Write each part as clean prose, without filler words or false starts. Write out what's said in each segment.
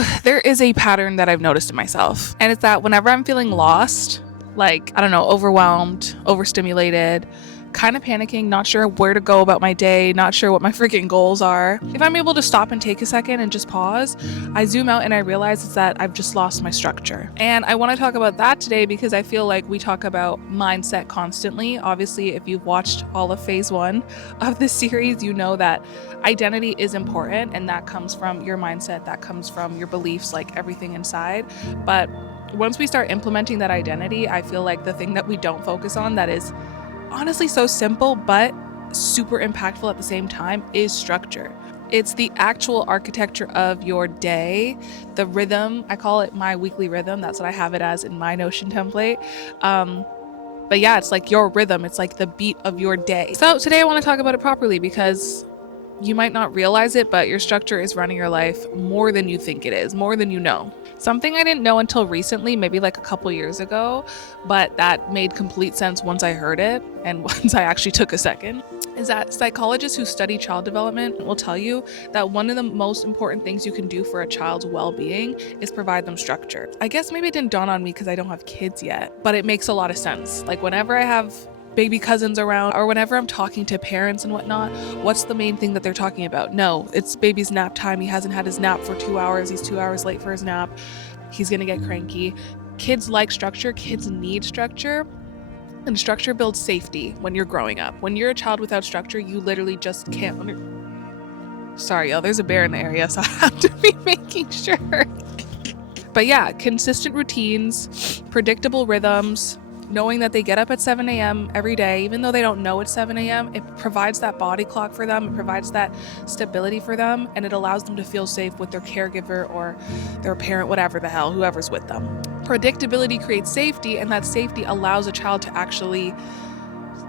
So there is a pattern that I've noticed in myself, and it's that whenever I'm feeling lost, like, I don't know, overwhelmed, overstimulated, kind of panicking, not sure where to go about my day, not sure what my freaking goals are, if I'm able to stop and take a second and just pause, I zoom out and I realize it's that I've just lost my structure. And I want to talk about that today because I feel like we talk about mindset constantly. Obviously, if you've watched all of phase 1 of this series, you know that identity is important, and that comes from your mindset, that comes from your beliefs, like everything inside. But once we start implementing that identity, I feel like the thing that we don't focus on that is honestly so simple but super impactful at the same time is structure. It's the actual architecture of your day, the rhythm. I call it my weekly rhythm. That's what I have it as in my Notion template. But yeah, it's like your rhythm. It's like the beat of your day. So today I want to talk about it properly because you might not realize it, but your structure is running your life more than you think it is, more than you know. Something I didn't know until recently, maybe like a couple years ago, but that made complete sense once I heard it and once I actually took a second, is that psychologists who study child development will tell you that one of the most important things you can do for a child's well-being is provide them structure. I guess maybe it didn't dawn on me because I don't have kids yet, but it makes a lot of sense. Like whenever I have baby cousins around, or whenever I'm talking to parents and whatnot, what's the main thing that they're talking about? No, it's baby's nap time. He hasn't had his nap for 2 hours. He's 2 hours late for his nap. He's gonna get cranky. Kids like structure. Kids need structure. And structure builds safety when you're growing up. When you're a child without structure, you literally just can't Sorry, y'all, there's a bear in the area, so I have to be making sure. But yeah, consistent routines, predictable rhythms, knowing that they get up at 7 a.m. every day, even though they don't know it's 7 a.m., it provides that body clock for them, it provides that stability for them, and it allows them to feel safe with their caregiver or their parent, whatever the hell, whoever's with them. Predictability creates safety, and that safety allows a child to actually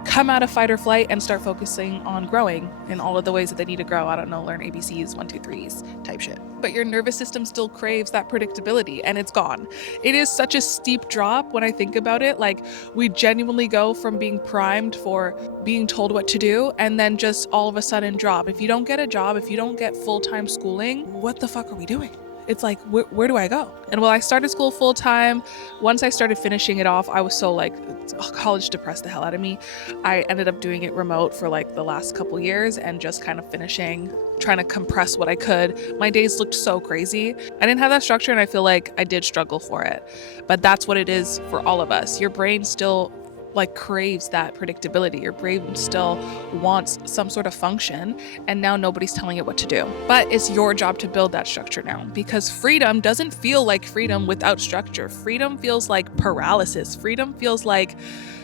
come out of fight or flight and start focusing on growing in all of the ways that they need to grow. I don't know, learn ABCs, 1, 2, 3s type shit. But your nervous system still craves that predictability, and it's gone. It is such a steep drop when I think about it. Like, we genuinely go from being primed for being told what to do and then just all of a sudden drop. If you don't get a job, if you don't get full-time schooling, what the fuck are we doing? It's like, where do I go? And while I started school full time, once I started finishing it off, I was so like, college depressed the hell out of me. I ended up doing it remote for like the last couple years and just kind of finishing, trying to compress what I could. My days looked so crazy. I didn't have that structure, and I feel like I did struggle for it. But that's what it is for all of us. Your brain still like craves that predictability. Your brain still wants some sort of function, and now nobody's telling it what to do. But it's your job to build that structure now, because freedom doesn't feel like freedom without structure. Freedom feels like paralysis. Freedom feels like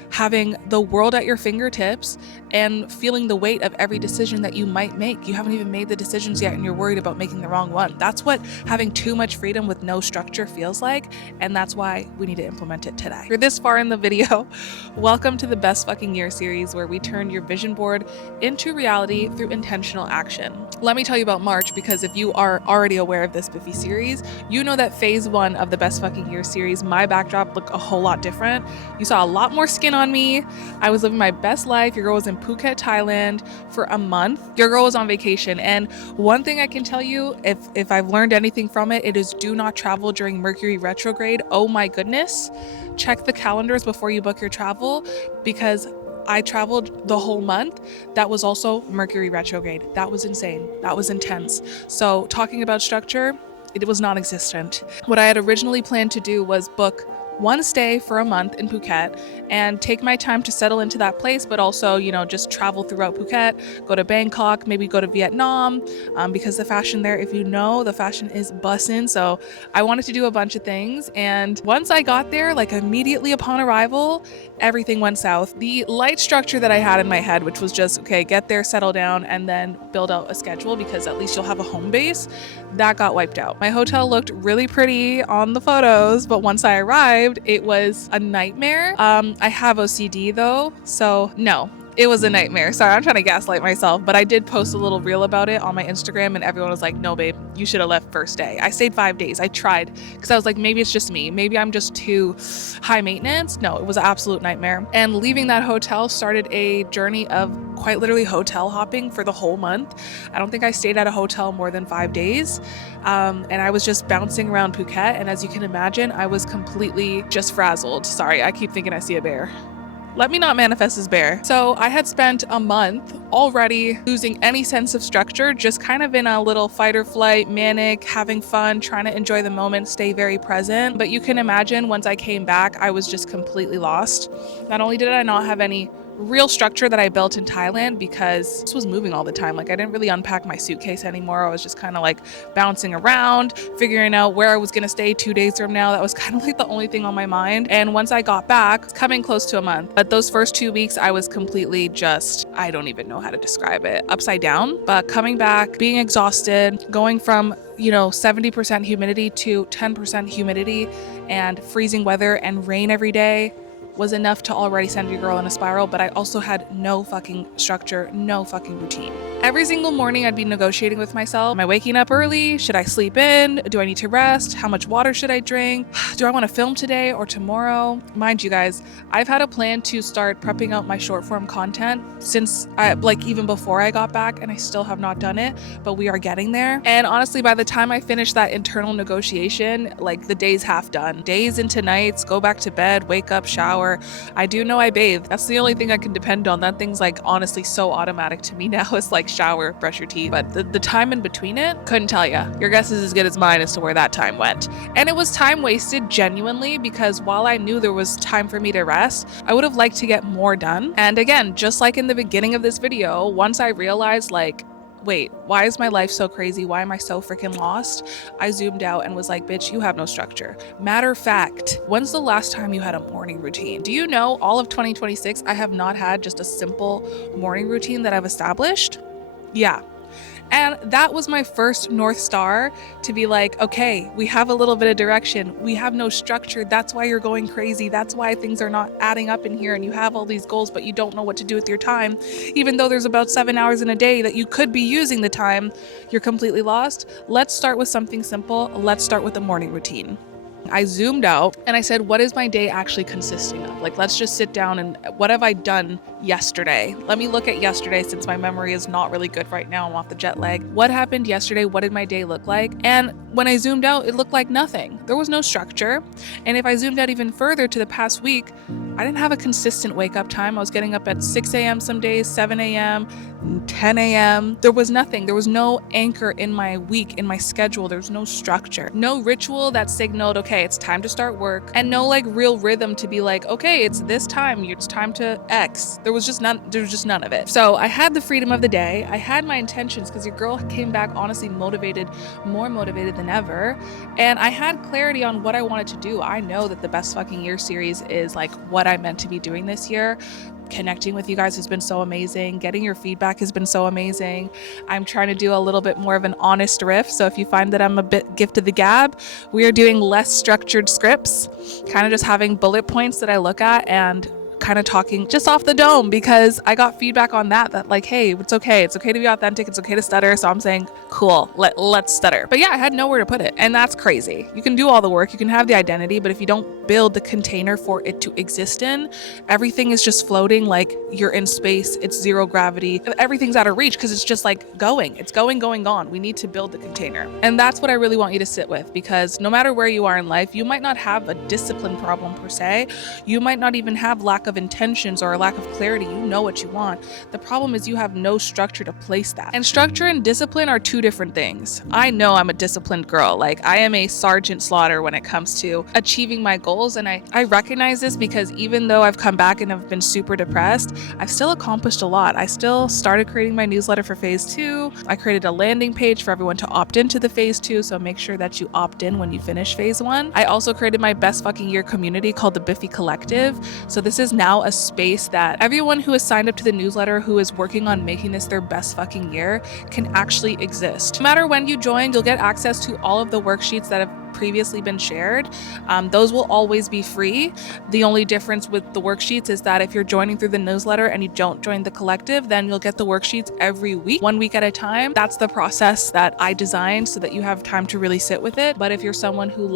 having the world at your fingertips and feeling the weight of every decision that you might make. You haven't even made the decisions yet, and you're worried about making the wrong one. That's what having too much freedom with no structure feels like, and that's why we need to implement it today. If you're this far in the video, welcome to the Best Fucking Year series, where we turn your vision board into reality through intentional action. Let me tell you about March, because if you are already aware of this Biffy series, you know that phase 1 of the Best Fucking Year series, my backdrop looked a whole lot different. You saw a lot more skin on me. I was living my best life. Your girl was in Phuket, Thailand for a month. Your girl was on vacation. And one thing I can tell you, if I've learned anything from it, it is do not travel during Mercury retrograde. Oh my goodness. Check the calendars before you book your travel, because I traveled the whole month. That was also Mercury retrograde. That was insane. That was intense. So talking about structure, it was non-existent. What I had originally planned to do was book one stay for a month in Phuket and take my time to settle into that place, but also, you know, just travel throughout Phuket, go to Bangkok, maybe go to Vietnam, because the fashion there, if you know, the fashion is bussin'. So I wanted to do a bunch of things. And once I got there, like immediately upon arrival, everything went south. The light structure that I had in my head, which was just, okay, get there, settle down, and then build out a schedule, because at least you'll have a home base, that got wiped out. My hotel looked really pretty on the photos, but once I arrived, it was a nightmare. I have OCD though, so no. It was a nightmare. Sorry, I'm trying to gaslight myself, but I did post a little reel about it on my Instagram, and everyone was like, no, babe, you should have left first day. I stayed 5 days. I tried because I was like, maybe it's just me. Maybe I'm just too high maintenance. No, it was an absolute nightmare. And leaving that hotel started a journey of quite literally hotel hopping for the whole month. I don't think I stayed at a hotel more than 5 days. And I was just bouncing around Phuket. And as you can imagine, I was completely just frazzled. Sorry, I keep thinking I see a bear. Let me not manifest as bear. So I had spent a month already losing any sense of structure, just kind of in a little fight or flight, manic, having fun, trying to enjoy the moment, stay very present. But you can imagine once I came back, I was just completely lost. Not only did I not have any real structure that I built in Thailand because this was moving all the time. Like I didn't really unpack my suitcase anymore. I was just kind of like bouncing around, figuring out where I was going to stay 2 days from now. That was kind of like the only thing on my mind. And once I got back, it's coming close to a month. But those first 2 weeks, I was completely just, I don't even know how to describe it, upside down. But coming back, being exhausted, going from 70% humidity to 10% humidity and freezing weather and rain every day was enough to already send your girl in a spiral, but I also had no fucking structure, no fucking routine. Every single morning I'd be negotiating with myself. Am I waking up early? Should I sleep in? Do I need to rest? How much water should I drink? Do I want to film today or tomorrow? Mind you guys, I've had a plan to start prepping out my short form content since even before I got back, and I still have not done it, but we are getting there. And honestly, by the time I finish that internal negotiation, like the day's half done. Days into nights, go back to bed, wake up, shower. I do know I bathe. That's the only thing I can depend on. That thing's like honestly so automatic to me now. It's like shower, brush your teeth. But the time in between it, couldn't tell you. Your guess is as good as mine as to where that time went. And it was time wasted genuinely because while I knew there was time for me to rest, I would have liked to get more done. And again, just like in the beginning of this video, once I realized wait, why is my life so crazy? Why am I so freaking lost? I zoomed out and was like, bitch, you have no structure. Matter of fact, when's the last time you had a morning routine? Do you know all of 2026, I have not had just a simple morning routine that I've established? Yeah. And that was my first North Star to be like, okay, we have a little bit of direction. We have no structure. That's why you're going crazy. That's why things are not adding up in here and you have all these goals, but you don't know what to do with your time. Even though there's about 7 hours in a day that you could be using the time, you're completely lost. Let's start with something simple. Let's start with a morning routine. I zoomed out and I said, what is my day actually consisting of? Like, let's just sit down and what have I done yesterday? Let me look at yesterday since my memory is not really good right now. I'm off the jet lag. What happened yesterday? What did my day look like? And when I zoomed out, it looked like nothing. There was no structure. And if I zoomed out even further to the past week, I didn't have a consistent wake up time. I was getting up at 6 a.m. some days, 7 a.m., 10 a.m. There was nothing. There was no anchor in my week, in my schedule. There was no structure, no ritual that signaled, okay, it's time to start work, and no like real rhythm to be like, okay, it's this time, it's time to X. There was just none of it. So I had the freedom of the day. I had my intentions because your girl came back honestly motivated, more motivated than ever. And I had clarity on what I wanted to do. I know that the Best Fucking Year series is like what I meant to be doing this year. Connecting with you guys has been so amazing. Getting your feedback has been so amazing. I'm trying to do a little bit more of an honest riff. So if you find that I'm a bit gift of the gab, we are doing less structured scripts, kind of just having bullet points that I look at and kind of talking just off the dome because I got feedback on that like, hey, it's okay to be authentic, it's okay to stutter. So I'm saying, cool, let's stutter. But yeah, I had nowhere to put it, and that's crazy. You can do all the work, you can have the identity, but if you don't build the container for it to exist in, everything is just floating like you're in space, it's zero gravity, everything's out of reach because it's just like it's going gone. We need to build the container, and that's what I really want you to sit with, because no matter where you are in life, you might not have a discipline problem per se, you might not even have lack of intentions or a lack of clarity. You know what you want. The problem is you have no structure to place that. And structure and discipline are two different things. I know I'm a disciplined girl. Like, I am a Sergeant Slaughter when it comes to achieving my goals. And I recognize this because even though I've come back and I've been super depressed, I've still accomplished a lot. I still started creating my newsletter for phase 2. I created a landing page for everyone to opt into the phase 2. So make sure that you opt in when you finish phase 1. I also created my Best Fucking Year community called the BFY Collective. So this is now a space that everyone who has signed up to the newsletter who is working on making this their best fucking year can actually exist. No matter when you join, you'll get access to all of the worksheets that have previously been shared. Those will always be free. The only difference with the worksheets is that if you're joining through the newsletter and you don't join the collective, then you'll get the worksheets every week, 1 week at a time. That's the process that I designed so that you have time to really sit with it. But if you're someone who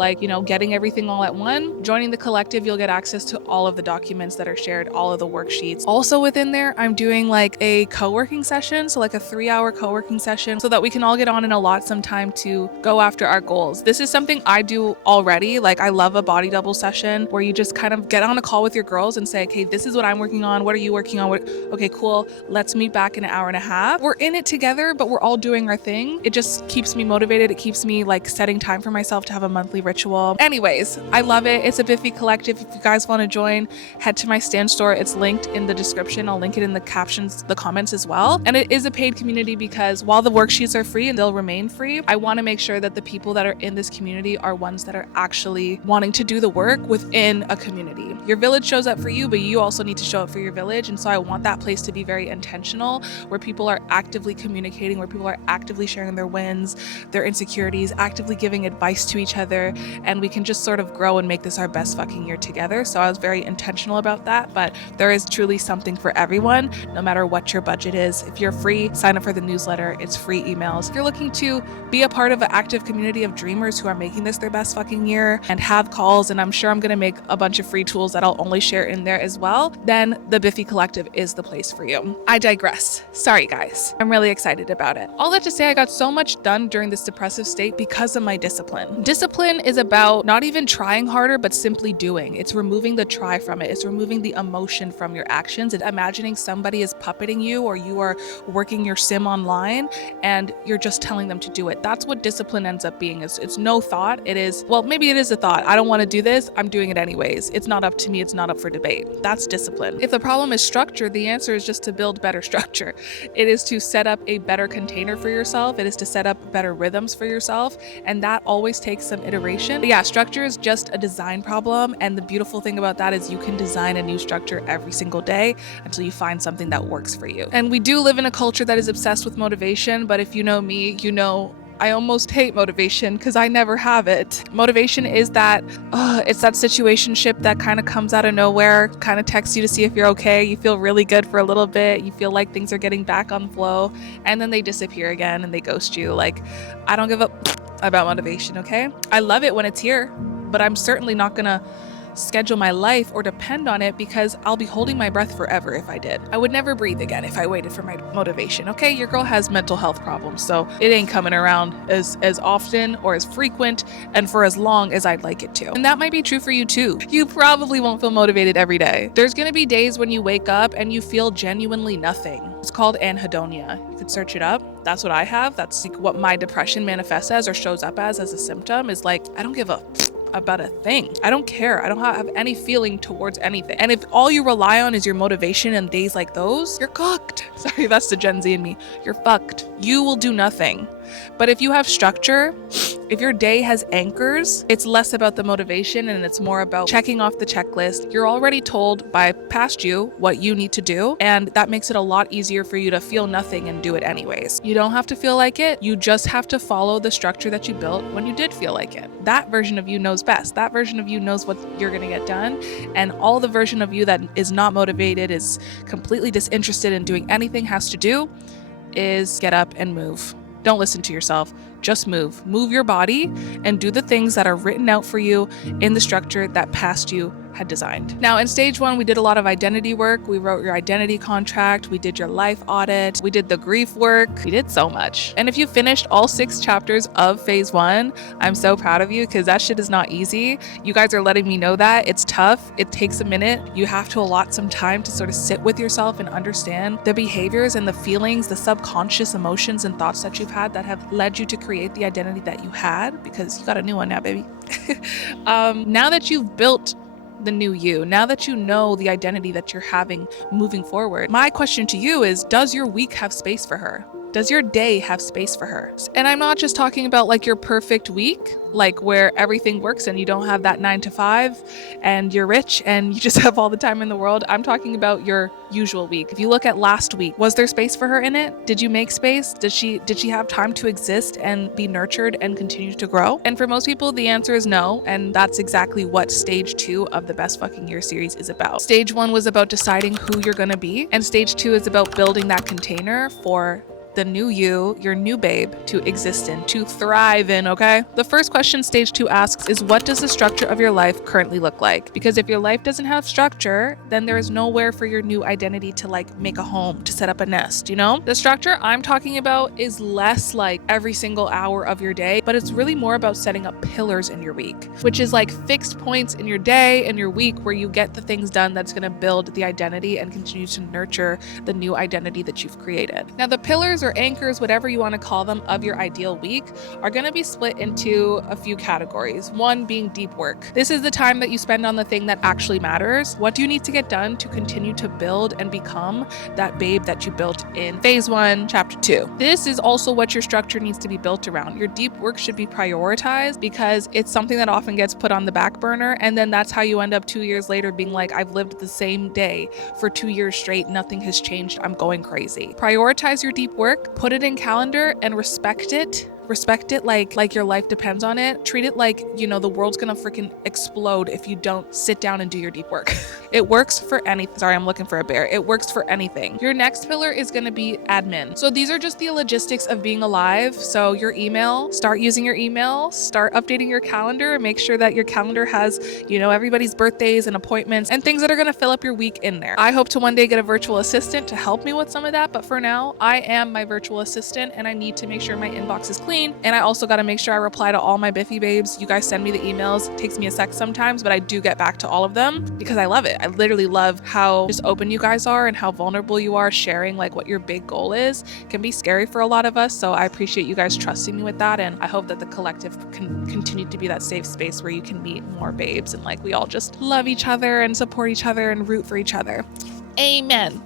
getting everything all at one, joining the collective, you'll get access to all of the documents that are shared, all of the worksheets. Also within there, I'm doing a co-working session, so a 3-hour co-working session, so that we can all get on and allot some time to go after our goals. This is something I do already. I love a body double session where you just kind of get on a call with your girls and say, okay, this is what I'm working on. What are you working on? Okay, cool. Let's meet back in an hour and a half. We're in it together, but we're all doing our thing. It just keeps me motivated. It keeps me setting time for myself to have a monthly ritual. Anyways, I love it. It's a BFY Collective. If you guys want to join, head to my Stan store. It's linked in the description. I'll link it in the captions, the comments as well. And it is a paid community because while the worksheets are free and they'll remain free, I want to make sure that the people that are in this community are ones that are actually wanting to do the work within a community. Your village shows up for you, but you also need to show up for your village. And so I want that place to be very intentional, where people are actively communicating, where people are actively sharing their wins, their insecurities, actively giving advice to each other, and we can just sort of grow and make this our best fucking year together. So I was very intentional about that, but there is truly something for everyone, no matter what your budget is. If you're free, sign up for the newsletter. It's free emails. If you're looking to be a part of an active community of dreamers who are making this their best fucking year and have calls, and I'm sure I'm going to make a bunch of free tools that I'll only share in there as well, then the BFY Collective is the place for you. I digress. Sorry guys. I'm really excited about it. All that to say, I got so much done during this depressive state because of my discipline. Discipline is about not even trying harder, but simply doing. It's removing the try from it. It's removing the emotion from your actions. It's imagining somebody is puppeting you, or you are working your sim online and you're just telling them to do it. That's what discipline ends up being. It's no thought. It is, well, maybe it is a thought. I don't want to do this. I'm doing it anyways. It's not up to me. It's not up for debate. That's discipline. If the problem is structure, the answer is just to build better structure. It is to set up a better container for yourself. It is to set up better rhythms for yourself. And that always takes some iteration. But yeah, structure is just a design problem. And the beautiful thing about that is you can design a new structure every single day until you find something that works for you. And we do live in a culture that is obsessed with motivation. But if you know me, you know I almost hate motivation because I never have it. Motivation is that, it's that situationship that kind of comes out of nowhere, kind of texts you to see if you're okay. You feel really good for a little bit. You feel like things are getting back on flow, and then they disappear again and they ghost you. I don't give up about motivation, okay? I love it when it's here, but I'm certainly not gonna schedule my life or depend on it, because I'll be holding my breath forever if I did. I would never breathe again if I waited for my motivation, okay? Your girl has mental health problems, so it ain't coming around as often or as frequent and for as long as I'd like it to. And that might be true for you too. You probably won't feel motivated every day. There's gonna be days when you wake up and you feel genuinely nothing. It's called anhedonia. You could search it up. That's what I have. That's what my depression manifests as or shows up as a symptom, is I don't give a about a thing. I don't care. I don't have any feeling towards anything. And if all you rely on is your motivation in days like those, you're cooked. Sorry, that's the Gen Z in me. You're fucked. You will do nothing. But if you have structure, if your day has anchors, it's less about the motivation and it's more about checking off the checklist. You're already told by past you what you need to do, and that makes it a lot easier for you to feel nothing and do it anyways. You don't have to feel like it. You just have to follow the structure that you built when you did feel like it. That version of you knows best. That version of you knows what you're going to get done. And all the version of you that is not motivated, is completely disinterested in doing anything, has to do is get up and move. Don't listen to yourself. Just move. Move your body and do the things that are written out for you in the structure that past you had designed. Now, in stage 1, we did a lot of identity work. We wrote your identity contract. We did your life audit. We did the grief work. We did so much. And if you finished all 6 chapters of phase 1, I'm so proud of you, because that shit is not easy. You guys are letting me know that it's tough. It takes a minute. You have to allot some time to sort of sit with yourself and understand the behaviors and the feelings, the subconscious emotions and thoughts that you've had that have led you to create the identity that you had, because you got a new one now, baby. Now that you've built the new you, now that you know the identity that you're having moving forward, my question to you is, does your week have space for her? Does your day have space for her? And I'm not just talking about like your perfect week, like where everything works and you don't have that 9 to 5 and you're rich and you just have all the time in the world. I'm talking about your usual week. If you look at last week, was there space for her in it? Did you make space? Did she have time to exist and be nurtured and continue to grow? And for most people, the answer is no. And that's exactly what stage 2 of the Best Fucking Year series is about. Stage 1 was about deciding who you're gonna be, and stage 2 is about building that container for the new you, your new babe, to exist in, to thrive in, okay? The first question stage 2 asks is, what does the structure of your life currently look like? Because if your life doesn't have structure, then there is nowhere for your new identity to like make a home, to set up a nest, you know? The structure I'm talking about is less like every single hour of your day, but it's really more about setting up pillars in your week, which is like fixed points in your day and your week where you get the things done that's gonna build the identity and continue to nurture the new identity that you've created. Now, the pillars or anchors, whatever you want to call them, of your ideal week are going to be split into a few categories. One being deep work. This is the time that you spend on the thing that actually matters. What do you need to get done to continue to build and become that babe that you built in phase 1, chapter 2? This is also what your structure needs to be built around. Your deep work should be prioritized because it's something that often gets put on the back burner, and then that's how you end up 2 years later being like, I've lived the same day for 2 years straight, nothing has changed, I'm going crazy. Prioritize your deep work, put it in calendar, and respect it like your life depends on it. Treat it like, you know, the world's gonna freaking explode if you don't sit down and do your deep work. It works for anything. Sorry, I'm looking for a bear. It works for anything. Your next pillar is gonna be admin. So these are just the logistics of being alive. So your email, start using your email, start updating your calendar, make sure that your calendar has, you know, everybody's birthdays and appointments and things that are gonna fill up your week in there. I hope to one day get a virtual assistant to help me with some of that, but for now, I am my virtual assistant and I need to make sure my inbox is clean. And I also got to make sure I reply to all my Biffy babes. You guys send me the emails. It takes me a sec sometimes, but I do get back to all of them because I love it. I literally love how just open you guys are and how vulnerable you are sharing like what your big goal is. It can be scary for a lot of us. So I appreciate you guys trusting me with that. And I hope that the collective can continue to be that safe space where you can meet more babes and like we all just love each other and support each other and root for each other. Amen.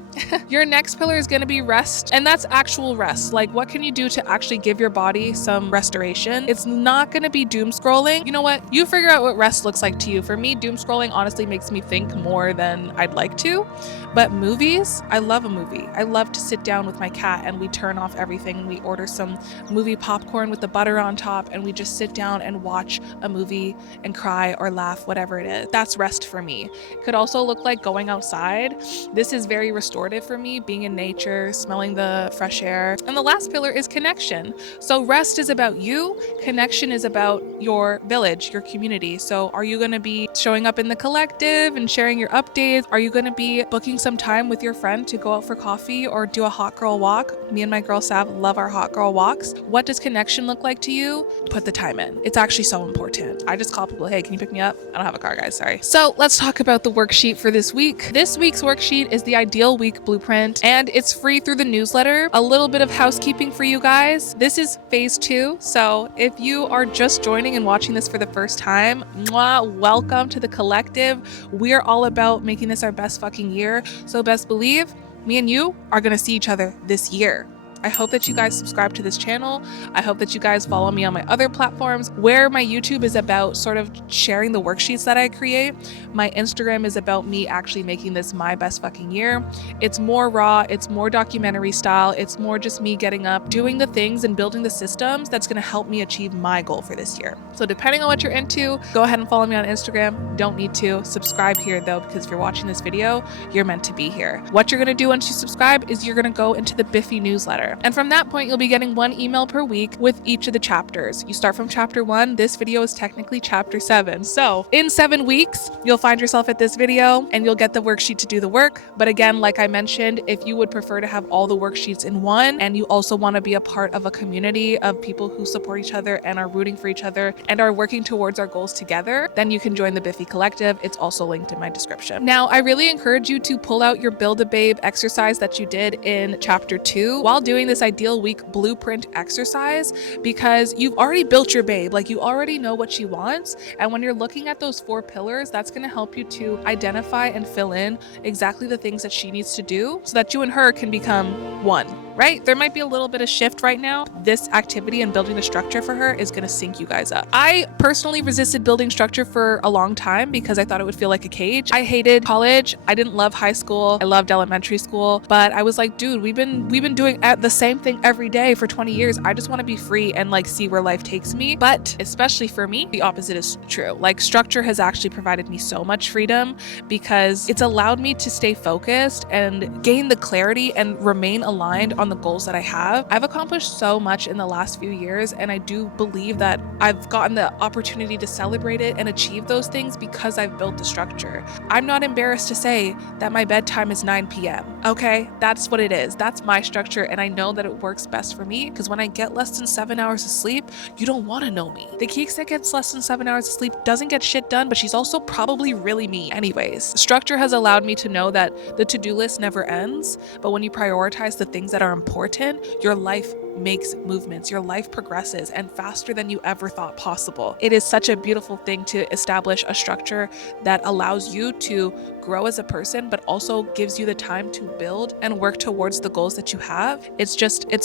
Your next pillar is going to be rest, and that's actual rest. Like, what can you do to actually give your body some restoration? It's not going to be doom scrolling. You know what? You figure out what rest looks like to you. For me, doom scrolling honestly makes me think more than I'd like to. But movies, I love a movie. I love to sit down with my cat and we turn off everything and we order some movie popcorn with the butter on top and we just sit down and watch a movie and cry or laugh, whatever it is. That's rest for me. It could also look like going outside. This is very restorative for me, being in nature, smelling the fresh air. And the last pillar is connection. So rest is about you, connection is about your village, your community. So are you going to be showing up in the collective and sharing your updates? Are you going to be booking some time with your friend to go out for coffee or do a hot girl walk? Me and my girl Sav love our hot girl walks. What does connection look like to you? Put the time in. It's actually so important. I just call people, hey, can you pick me up? I don't have a car, guys, sorry. So let's talk about the worksheet for this week. This week's worksheet is the ideal week blueprint and it's free through the newsletter. A little bit of housekeeping for you guys. This is phase 2. So if you are just joining and watching this for the first time, welcome to the collective. We're all about making this our best fucking year. So best believe me and you are going to see each other this year. I hope that you guys subscribe to this channel. I hope that you guys follow me on my other platforms where my YouTube is about sort of sharing the worksheets that I create. My Instagram is about me actually making this my best fucking year. It's more raw, it's more documentary style, it's more just me getting up, doing the things and building the systems that's gonna help me achieve my goal for this year. So depending on what you're into, go ahead and follow me on Instagram. Don't need to. Subscribe here though, because if you're watching this video, you're meant to be here. What you're gonna do once you subscribe is you're gonna go into the Biffy newsletter. And from that point, you'll be getting 1 email per week with each of the chapters. You start from chapter 1. This video is technically chapter 7. So in 7 weeks, you'll find yourself at this video and you'll get the worksheet to do the work. But again, like I mentioned, if you would prefer to have all the worksheets in one and you also want to be a part of a community of people who support each other and are rooting for each other and are working towards our goals together, then you can join the BFY Collective. It's also linked in my description. Now, I really encourage you to pull out your Build a Babe exercise that you did in chapter 2 while doing this ideal week blueprint exercise, because you've already built your babe. Like, you already know what she wants. And when you're looking at those 4 pillars, that's going to help you to identify and fill in exactly the things that she needs to do so that you and her can become one. right? There might be a little bit of shift right now. This activity and building the structure for her is going to sync you guys up. I personally resisted building structure for a long time because I thought it would feel like a cage. I hated college. I didn't love high school. I loved elementary school, but I was like, dude, we've been doing the same thing every day for 20 years. I just want to be free and like see where life takes me. But especially for me, the opposite is true. Like structure has actually provided me so much freedom because it's allowed me to stay focused and gain the clarity and remain aligned on the goals that I have. I've accomplished so much in the last few years, and I do believe that I've gotten the opportunity to celebrate it and achieve those things because I've built the structure. I'm not embarrassed to say that my bedtime is 9 p.m. Okay, that's what it is. That's my structure, and I know that it works best for me because when I get less than 7 hours of sleep, you don't want to know me. The Keeks that gets less than 7 hours of sleep doesn't get shit done, but she's also probably really mean. Anyways, structure has allowed me to know that the to-do list never ends, but when you prioritize the things that are important, your life makes movements, your life progresses, and faster than you ever thought possible. It is such a beautiful thing to establish a structure that allows you to grow as a person, but also gives you the time to build and work towards the goals that you have. It's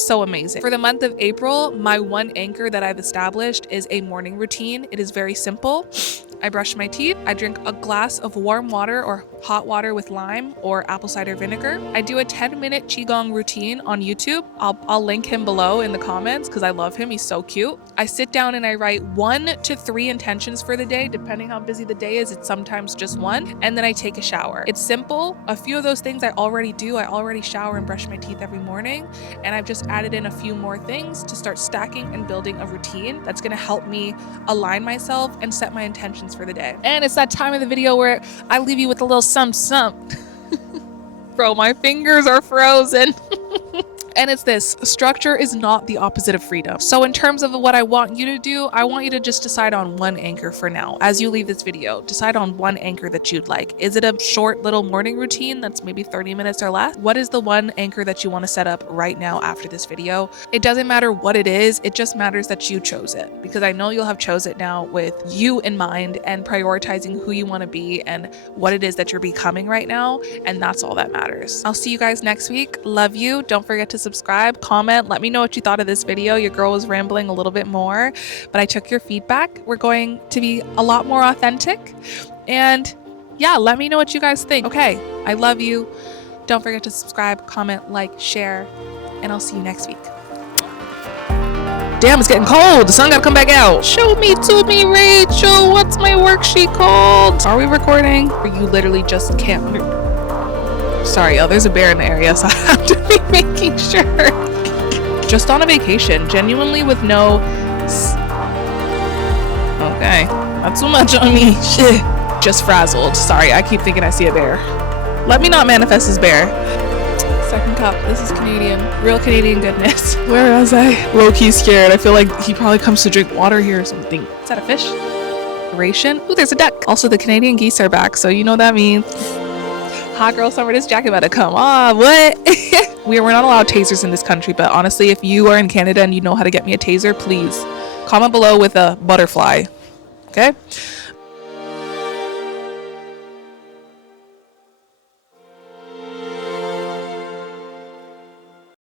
so amazing. For the month of April, my one anchor that I've established is a morning routine. It is very simple. I brush my teeth, I drink a glass of warm water or hot water with lime or apple cider vinegar. I do a 10-minute Qigong routine on YouTube. I'll link him below in the comments because I love him. He's so cute. I sit down and I write 1 to 3 intentions for the day, depending how busy the day is. It's sometimes just 1, and then I take a shower. It's simple. A few of those things I already do. I already shower and brush my teeth every morning, and I've just added in a few more things to start stacking and building a routine that's going to help me align myself and set my intentions for the day. And it's that time of the video where I leave you with a little something. Bro, my fingers are frozen. And it's this: structure is not the opposite of freedom. So in terms of what I want you to do, I want you to just decide on one anchor for now. As you leave this video, decide on one anchor that you'd like. Is it a short little morning routine that's maybe 30 minutes or less? What is the one anchor that you want to set up right now after this video? It doesn't matter what it is. It just matters that you chose it, because I know you'll have chose it now with you in mind and prioritizing who you want to be and what it is that you're becoming right now. And that's all that matters. I'll see you guys next week. Love you. Don't forget to subscribe, comment, let me know what you thought of this video. Your girl was rambling a little bit more, but I took your feedback. We're going to be a lot more authentic, and yeah, let me know what you guys think. Okay, I love you. Don't forget to subscribe, comment, like, share, and I'll see you next week. Damn, it's getting cold. The sun gotta come back out. Show me to me, Rachel. What's my worksheet called? Are we recording? Or you literally just can't. Sorry, y'all, there's a bear in the area, so I have to be making sure. Just on a vacation, genuinely with no... Okay, not too much on me. Shit. Just frazzled. Sorry, I keep thinking I see a bear. Let me not manifest this bear. Second cup. This is Canadian. Real Canadian goodness. Where was I? Low-key scared. I feel like he probably comes to drink water here or something. Is that a fish? Ration? Ooh, there's a duck. Also, the Canadian geese are back, so you know what that means. Hot girl summer, this jacket about to come off. What? We're not allowed tasers in this country, but honestly, if you are in Canada and you know how to get me a taser, please comment below with a butterfly. Okay?